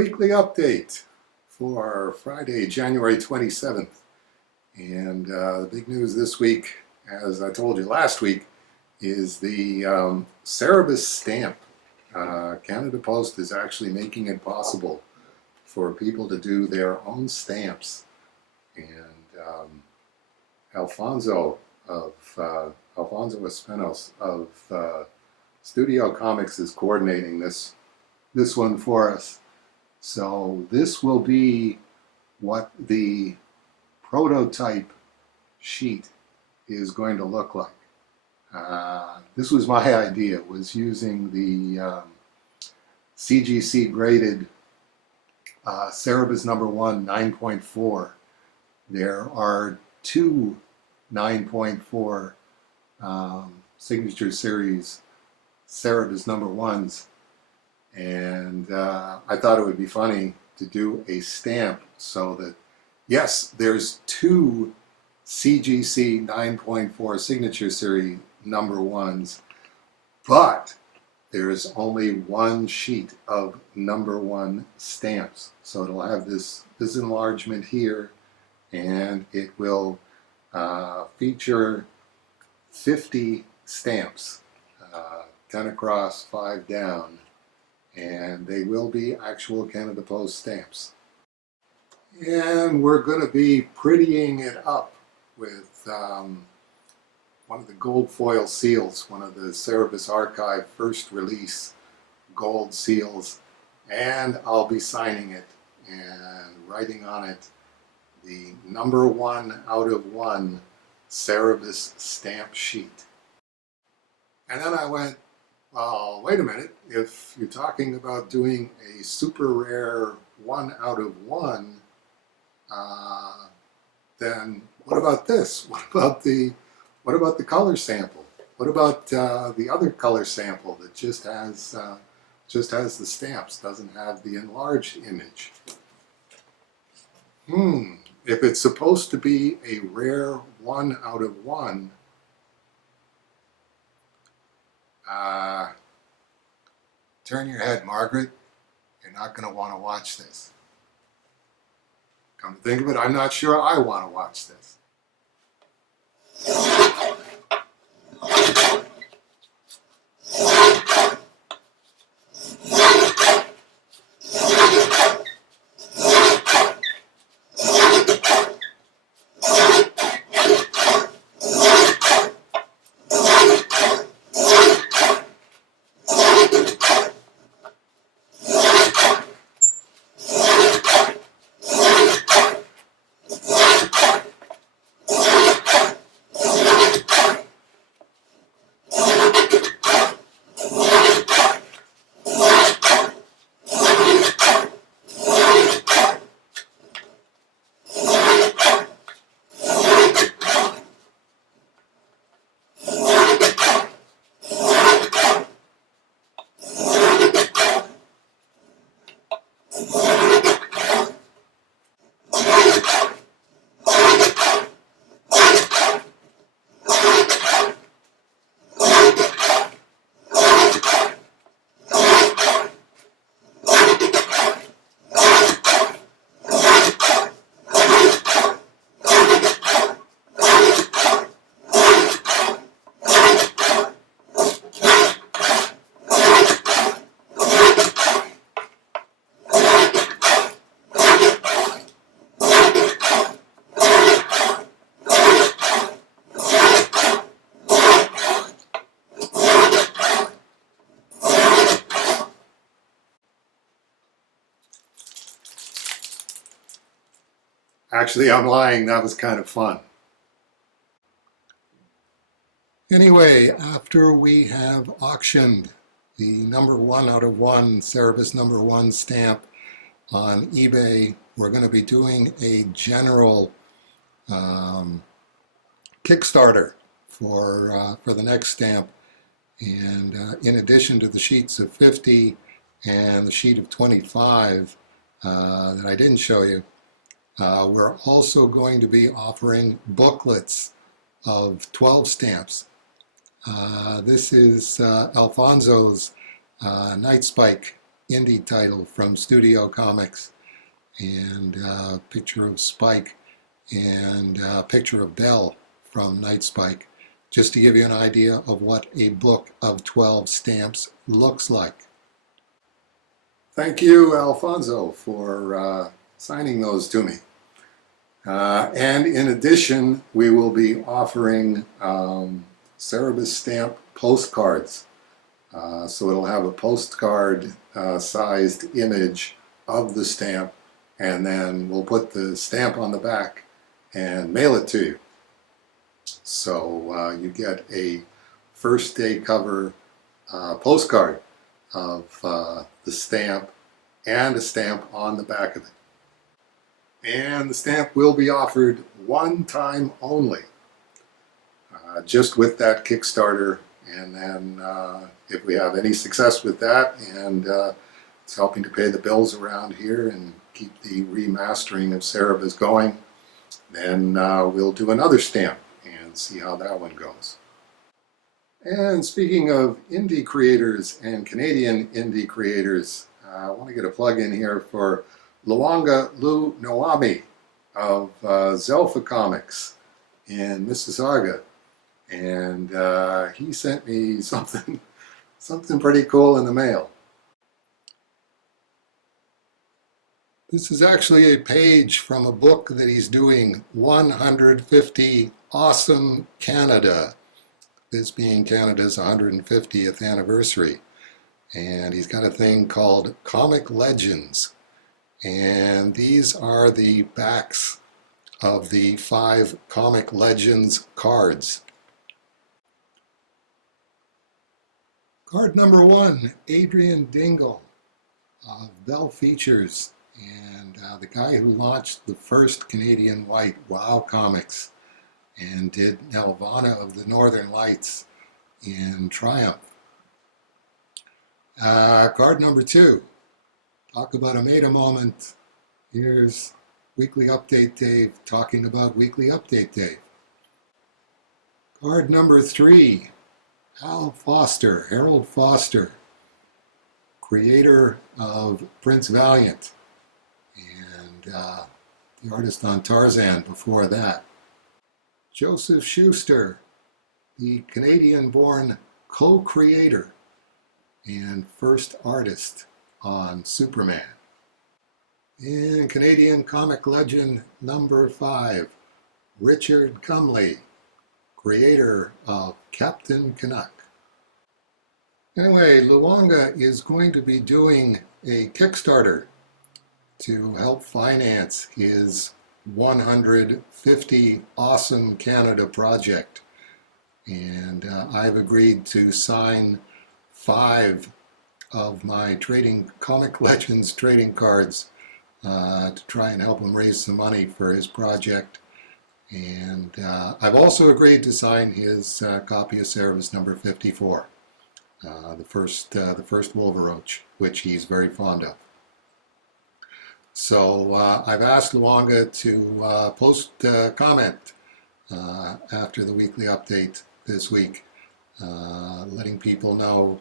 weekly update for Friday, January 27th. And the big news this week, as I told you last week, is the Cerebus stamp. Canada Post is actually making it possible for people to do their own stamps. And Alfonso Espinos of Studio Comics is coordinating this one for us. So this will be what the prototype sheet is going to look like. This was my idea, was using the CGC graded Cerebus number 1 9.4. There are two 9.4 signature series Cerebus number 1s, and I thought it would be funny to do a stamp so that, yes, there's two CGC 9.4 signature series number 1s, but there's only one sheet of number 1 stamps. So it'll have this enlargement here, and it will feature 50 stamps, 10 across, 5 down, and they will be actual Canada Post stamps. And we're going to be prettying it up with one of the gold foil seals, one of the Cerebus Archive first release gold seals, and I'll be signing it and writing on it the number 1 out of 1 Cerebus stamp sheet. And then I went, well, wait a minute, if you're talking about doing a super rare 1 out of 1, then what about this? What about the color sample? What about the other color sample that just has the stamps, doesn't have the enlarged image? If it's supposed to be a rare 1 out of 1, turn your head, Margaret. You're not going to want to watch this. Come to think of it, I'm not sure I want to watch this. Actually, I'm lying. That was kind of fun. Anyway, after we have auctioned the number 1 out of 1 Cerebus number 1 stamp on eBay, we're going to be doing a general Kickstarter for the next stamp. And in addition to the sheets of 50 and the sheet of 25 that I didn't show you, we're also going to be offering booklets of 12 stamps. This is Alfonso's Night Spike indie title from Studio Comics, and a picture of Spike and a picture of Belle from Night Spike, just to give you an idea of what a book of 12 stamps looks like. Thank you, Alfonso, for signing those to me. And in addition, we will be offering Cerebus stamp postcards. So it'll have a postcard sized image of the stamp, and then we'll put the stamp on the back and mail it to you. So you get a first day cover postcard of the stamp and a stamp on the back of it. And the stamp will be offered one time only, just with that Kickstarter. And then if we have any success with that, and it's helping to pay the bills around here and keep the remastering of Cerebus going, then we'll do another stamp and see how that one goes. And speaking of indie creators and Canadian indie creators, I want to get a plug in here for Luanga Lu Noami of Zelfa Comics in Mississauga. And he sent me something pretty cool in the mail. This is actually a page from a book that he's doing, 150 Awesome Canada, this being Canada's 150th anniversary. And he's got a thing called Comic Legends. And these are the backs of the 5 Comic Legends cards. Card number 1, Adrian Dingle of Bell Features, and the guy who launched the first Canadian white WOW Comics and did Nelvana of the Northern Lights in Triumph. Card number 2, talk about a meta moment. Here's Weekly Update Dave talking about Weekly Update Dave. Card number 3, Harold Foster, creator of Prince Valiant, and the artist on Tarzan before that. Joseph Schuster, the Canadian-born co-creator and first artist on Superman. And Canadian comic legend number 5, Richard Cumley, creator of Captain Canuck. Anyway, Luanga is going to be doing a Kickstarter to help finance his 150 Awesome Canada project. And I've agreed to sign 5 of my Comic Legends trading cards to try and help him raise some money for his project. And I've also agreed to sign his copy of Cerebus number 54, the first Wolveroach, which he's very fond of. So I've asked Luanga to post a comment after the weekly update this week, letting people know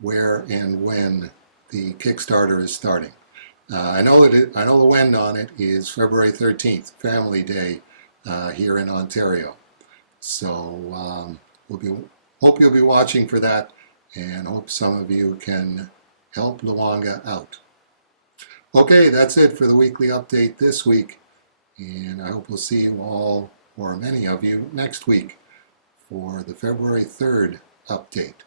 where and when the Kickstarter is starting. I know the when on it is February 13th, Family Day, here in Ontario. So hope you'll be watching for that, and hope some of you can help Luanga out. Okay, that's it for the weekly update this week, and I hope we'll see you all, or many of you, next week for the February 3rd update.